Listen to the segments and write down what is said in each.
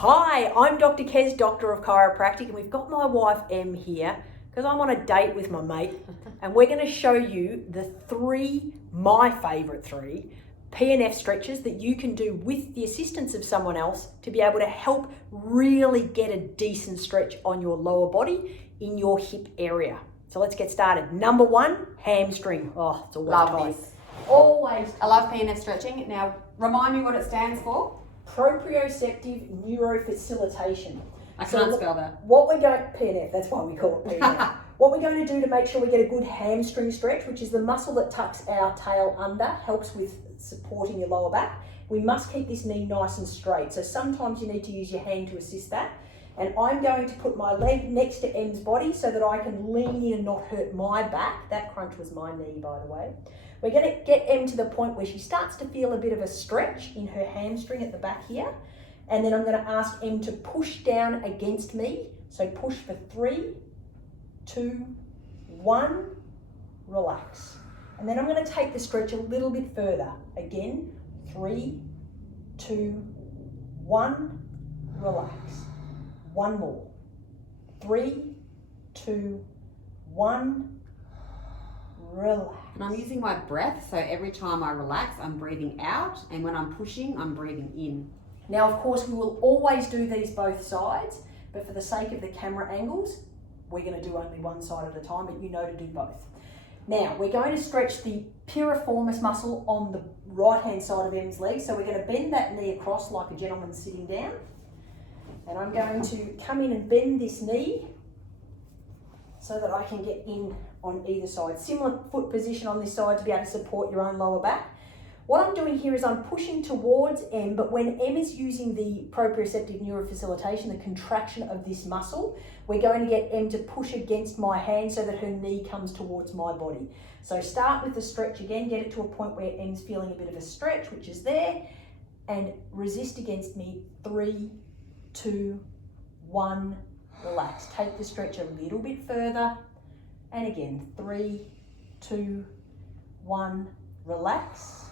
Hi, I'm Dr Kez, Doctor of Chiropractic, and we've got my wife Em here because I'm on a date with my mate, and we're going to show you my favourite three PNF stretches that you can do with the assistance of someone else to be able to help really get a decent stretch on your lower body in your hip area. So let's get started. Number one, hamstring. Oh, it's always Love tight. this. Always. I love PNF stretching. Now, remind me what it stands for. Proprioceptive Facilitation. I can't spell that. What we're going, PNF, that's why we call it PNF. What we're going to do to make sure we get a good hamstring stretch, which is the muscle that tucks our tail under, helps with supporting your lower back. We must keep this knee nice and straight. So sometimes you need to use your hand to assist that. And I'm going to put my leg next to Em's body so that I can lean in and not hurt my back. That crunch was my knee, by the way. We're going to get Em to the point where she starts to feel a bit of a stretch in her hamstring at the back here. And then I'm going to ask Em to push down against me. So push for 3, 2, 1, relax. And then I'm going to take the stretch a little bit further. Again, 3, 2, 1, relax. One more. 3, 2, 1, relax. And I'm using my breath, so every time I relax, I'm breathing out, and when I'm pushing, I'm breathing in. Now, of course, we will always do these both sides, but for the sake of the camera angles, we're going to do only one side at a time, but you know to do both. Now, we're going to stretch the piriformis muscle on the right-hand side of Em's leg, so we're going to bend that knee across like a gentleman sitting down. And I'm going to come in and bend this knee so that I can get in on either side. Similar foot position on this side to be able to support your own lower back. What I'm doing here is I'm pushing towards Em, but when Em is using the proprioceptive neurofacilitation, the contraction of this muscle, we're going to get Em to push against my hand so that her knee comes towards my body. So start with the stretch again, get it to a point where Em's feeling a bit of a stretch, which is there, and resist against me. 3, 2, 1, relax. Take the stretch a little bit further. And again, 3, 2, 1, relax.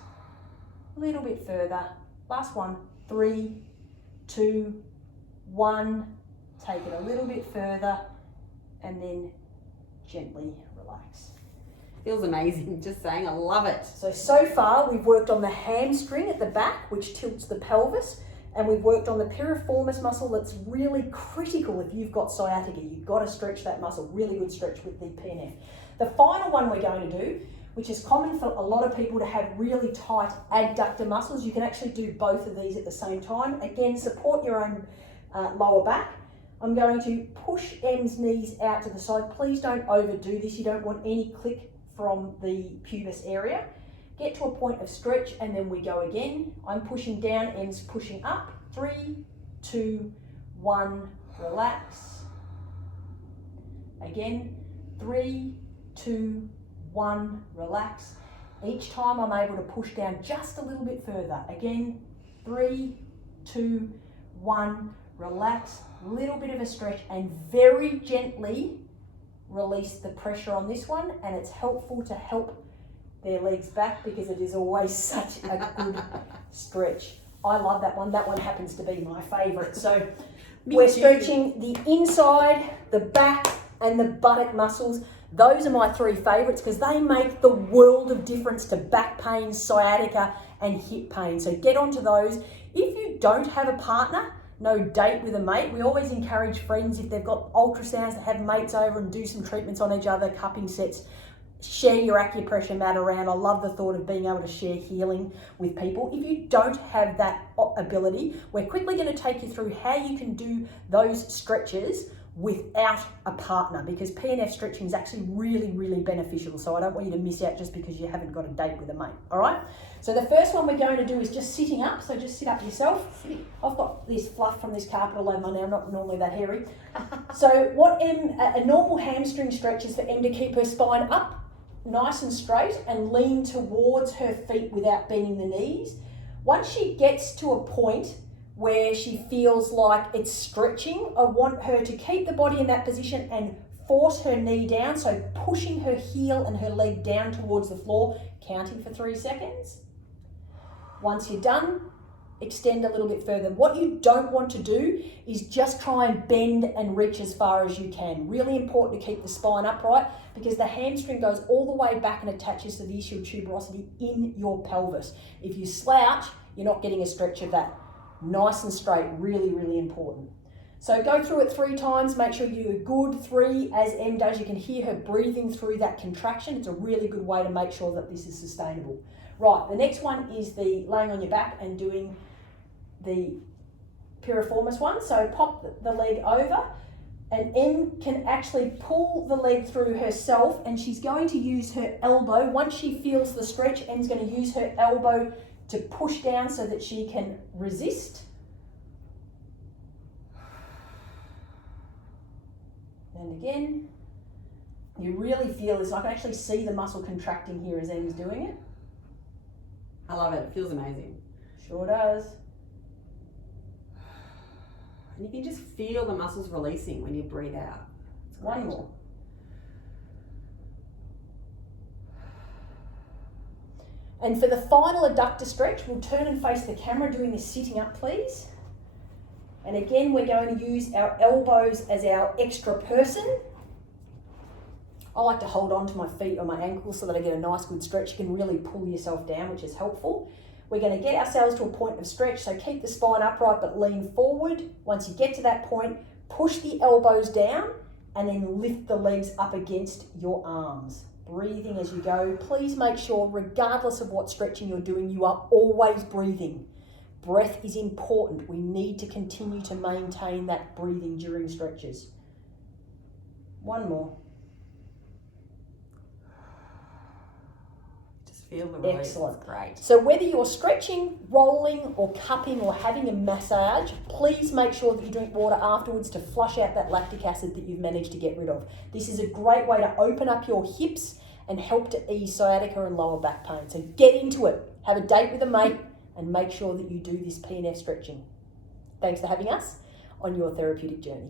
A little bit further. Last one. 3, 2, 1. Take it a little bit further. And then gently relax. Feels amazing, just saying. I love it. So far we've worked on the hamstring at the back, which tilts the pelvis. And we've worked on the piriformis muscle that's really critical if you've got sciatica. You've got to stretch that muscle, really good stretch with the PNF. The final one we're going to do, which is common for a lot of people to have really tight adductor muscles. You can actually do both of these at the same time. Again, support your own lower back. I'm going to push Em's knees out to the side. Please don't overdo this. You don't want any click from the pubis area. Get to a point of stretch and then we go again. I'm pushing down, Em's pushing up. 3, 2, 1, relax. Again, 3, 2, 1, relax. Each time I'm able to push down just a little bit further. Again, 3, 2, 1, relax. Little bit of a stretch and very gently release the pressure on this one, and it's helpful to help their legs back because it is always such a good stretch. I love that one. That one happens to be my favourite. So we're stretching the inside, the back and the buttock muscles. Those are my 3 favourites because they make the world of difference to back pain, sciatica and hip pain. So get onto those. If you don't have a partner, no date with a mate, we always encourage friends, if they've got ultrasounds, to have mates over and do some treatments on each other, cupping sets. Share your acupressure mat around. I love the thought of being able to share healing with people. If you don't have that ability, we're quickly going to take you through how you can do those stretches without a partner, because PNF stretching is actually really, really beneficial. So I don't want you to miss out just because you haven't got a date with a mate. All right. So the first one we're going to do is just sitting up. So just sit up yourself. I've got this fluff from this carpet all over my now. I'm not normally that hairy. So what a normal hamstring stretch is for Em to keep her spine up, nice and straight, and lean towards her feet without bending the knees. Once she gets to a point where she feels like it's stretching, I want her to keep the body in that position and force her knee down, so pushing her heel and her leg down towards the floor, counting for 3 seconds. Once you're done, extend a little bit further. What you don't want to do is just try and bend and reach as far as you can. Really important to keep the spine upright because the hamstring goes all the way back and attaches to the ischial tuberosity in your pelvis. If you slouch, you're not getting a stretch of that. Nice and straight, really, really important. So go through it 3 times, make sure you do a good 3 as Em does. You can hear her breathing through that contraction. It's a really good way to make sure that this is sustainable. Right, the next one is the laying on your back and doing the piriformis one. So pop the leg over and Em can actually pull the leg through herself and she's going to use her elbow. Once she feels the stretch, Em's going to use her elbow to push down so that she can resist. And again, you really feel this. I can actually see the muscle contracting here as Em's doing it. I love it. It feels amazing. Sure does. And you can just feel the muscles releasing when you breathe out. One more. And for the final adductor stretch, we'll turn and face the camera doing this sitting up, please. And again, we're going to use our elbows as our extra person. I like to hold on to my feet or my ankles so that I get a nice good stretch. You can really pull yourself down, which is helpful. We're going to get ourselves to a point of stretch, so keep the spine upright but lean forward. Once you get to that point, push the elbows down and then lift the legs up against your arms. Breathing as you go. Please make sure, regardless of what stretching you're doing, you are always breathing. Breath is important. We need to continue to maintain that breathing during stretches. One more. Just feel the release. Excellent. It's great. So whether you're stretching, rolling or cupping or having a massage, please make sure that you drink water afterwards to flush out that lactic acid that you've managed to get rid of. This is a great way to open up your hips and help to ease sciatica and lower back pain. So get into it. Have a date with a mate and make sure that you do this PNF stretching. Thanks for having us on your therapeutic journey.